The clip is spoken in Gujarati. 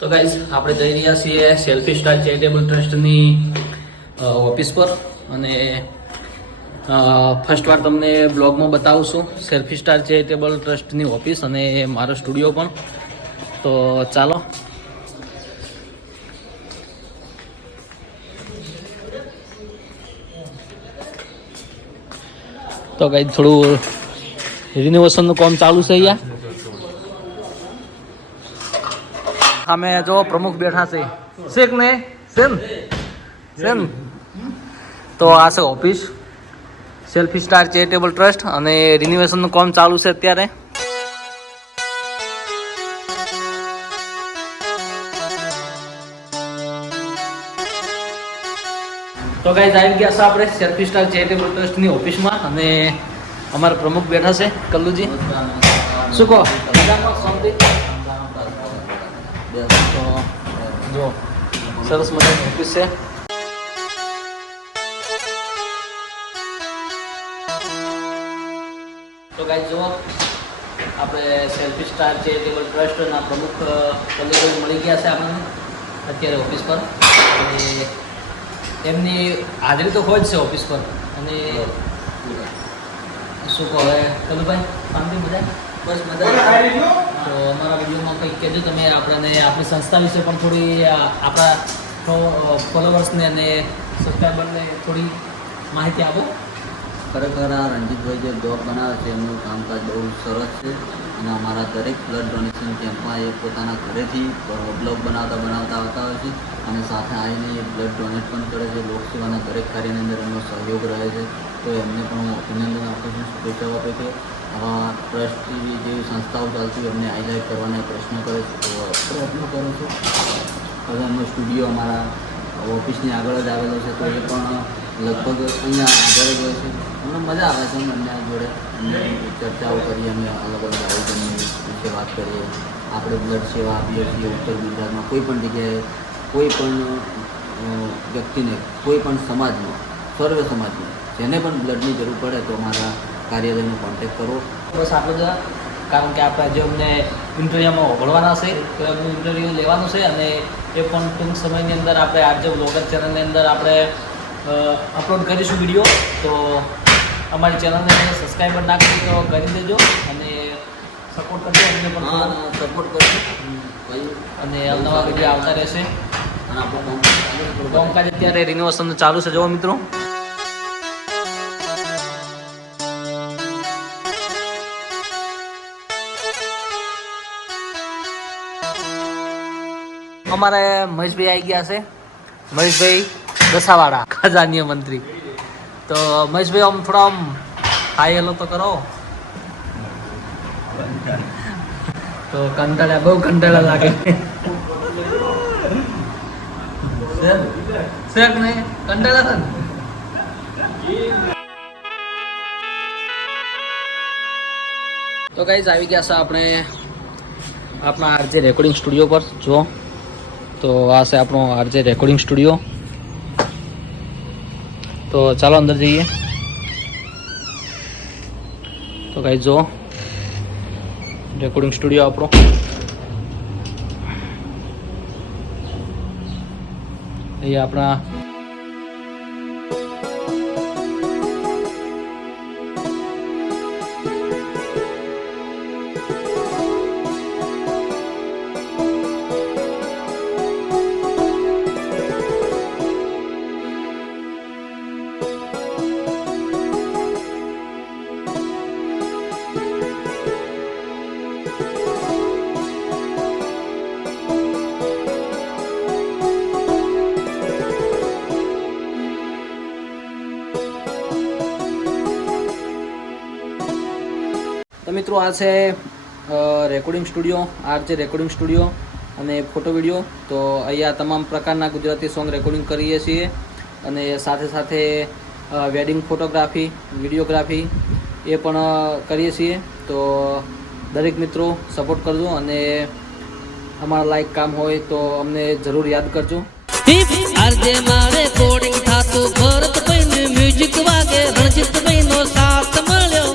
તો ગાઈઝ આપણે જઈ રહ્યા છીએ સેલ્ફી સ્ટાર ચેરિટેબલ ટ્રસ્ટની ઓફિસ પર અને ફર્સ્ટ વાર તમને બ્લોગમાં બતાવું છું સેલ્ફી સ્ટાર ચેરિટેબલ ટ્રસ્ટની ઓફિસ અને મારો સ્ટુડિયો પણ. તો ચાલો. તો ગાઈઝ થોડું રિનોવેશનનું કામ ચાલુ છે અહીંયા. અમે જો પ્રમુખ બેઠા છે શેખ ને સેન તો આ છે office selfie star charitable trust અને રિનોવેશનનું કામ ચાલુ છે અત્યારે. તો ગાઈઝ આવી ગયા છે આપણે સેલ્ફી સ્ટાર ચેરિટેબલ ટ્રસ્ટની ઓફિસમાં અને અમારા પ્રમુખ બેઠા છે કલ્લુજી. શું કહો? તો જો સરસ મજાની ઓફિસ છે. તો ગાઈઝ જુઓ આપણે સેલ્ફી સ્ટાર ચેરિટેબલ ટ્રસ્ટના પ્રમુખ કલ્લુભાઈ મળી ગયા છે આપણને અત્યારે ઓફિસ પર. અને એમની હાજરી તો હોય જ છે ઓફિસ પર. અને શું કહો હવે કલ્લુભાઈ શાંતિ મજા? બસ મજા. તો અમારા વિડીયોમાં કંઈક કહેજો તમે આપણને આપણી સંસ્થા વિશે પણ થોડી આપણા ફોલોવર્સને અને સબસ્ક્રાઈબરને થોડી માહિતી આપો. ખરેખર આ રણજીતભાઈ જે બ્લોગ બનાવે છે એમનું કામકાજ બહુ સરસ છે અને અમારા દરેક બ્લડ ડોનેશન કેમ્પમાં એ પોતાના ઘરેથી બ્લોગ બનાવતા આવતા હોય છે અને સાથે આવીને એ બ્લડ ડોનેટ પણ કરે છે. લોકસેવાના દરેક કાર્યની અંદર એમનો સહયોગ રહે છે. તો એમને પણ હું અભિનંદન આપું છું, શુભેચ્છાઓ આપે છે. આવા ટ્રસ્ટ જેવી સંસ્થાઓ ચાલતી એમને હાઇલાઇટ કરવાના પ્રયત્ન કરું છું. હવે એમનો સ્ટુડિયો અમારા ઓફિસની આગળ જ આવેલો છે તો એ પણ લગભગ અહીંયા આગળ જ હોય છે. અમને મજા આવે છે એમને જોડે એમને ચર્ચાઓ કરીએ, અમે અલગ અલગ આયોજન વિશે વાત કરીએ. આપણે બ્લડ સેવા આપીએ છીએ ઉત્તર ગુજરાતમાં કોઈ પણ જગ્યાએ કોઈ પણ વ્યક્તિને કોઈ પણ સમાજમાં સર્વ સમાજમાં જેને પણ બ્લડની જરૂર પડે તો અમારા કાર્યાલયનો કોન્ટેક્ટ કરો. બસ આપણે જ કારણ કે આપણે જે અમને ઇન્ટરવ્યૂમાં ઓગળવાના છે તો એમનું ઇન્ટરવ્યૂ લેવાનું છે અને એ પણ ટૂંક સમયની અંદર આપણે આજે બ્લોગર ચેનલની અંદર આપણે અપલોડ કરીશું વિડીયો. તો અમારી ચેનલને સબસ્ક્રાઈબર ના કરી તો કરી દેજો અને સપોર્ટ કરજો. એમને પણ સપોર્ટ કરજો અને નવા વિડીયો આવતા રહેશે. અને આપણું કામકાજ અત્યારે રિનોવેશન ચાલુ છે. જુઓ મિત્રો, અમારે મહેશભાઈ આવી ગયા છે. મહેશભાઈ દસાવાડા ખજાનીય મંત્રી. તો મહેશભાઈ આમ થોડા આમ હાઈ હેલો તો કરો. તો કંટાળ્યા, બહુ કંટાળા લાગે. શેખ નહીં કંટાળા છે ને? તો ગાઈઝ આવી ગયા છે આપણે આપણા આરજે રેકોર્ડિંગ સ્ટુડિયો પર. જો તો આ છે આપણો આરજે રેકોર્ડિંગ સ્ટુડિયો. તો ચાલો અંદર જઈએ. તો ગાઈઝ જો રેકોર્ડિંગ સ્ટુડિયો આપણો. અહીંયા આપણા તો મિત્રો આ છે recording studio, RJ recording studio અને ફોટો વિડીયો. તો અહીંયા તમામ પ્રકારના ગુજરાતી સોંગ રેકોર્ડિંગ કરીએ છીએ અને સાથે સાથે વેડિંગ ફોટોગ્રાફી, વિડીયોગ્રાફી એ પણ કરીએ છીએ. તો દરેક મિત્રો સપોર્ટ કરજો અને અમારા લાયક કામ હોય તો અમને જરૂર યાદ કરજો. આરજે મારે રેકોર્ડિંગ થાતું ભરત ભાઈ મ્યુઝિક વાગે રણજીત ભાઈ નો સાથ મળ્યો.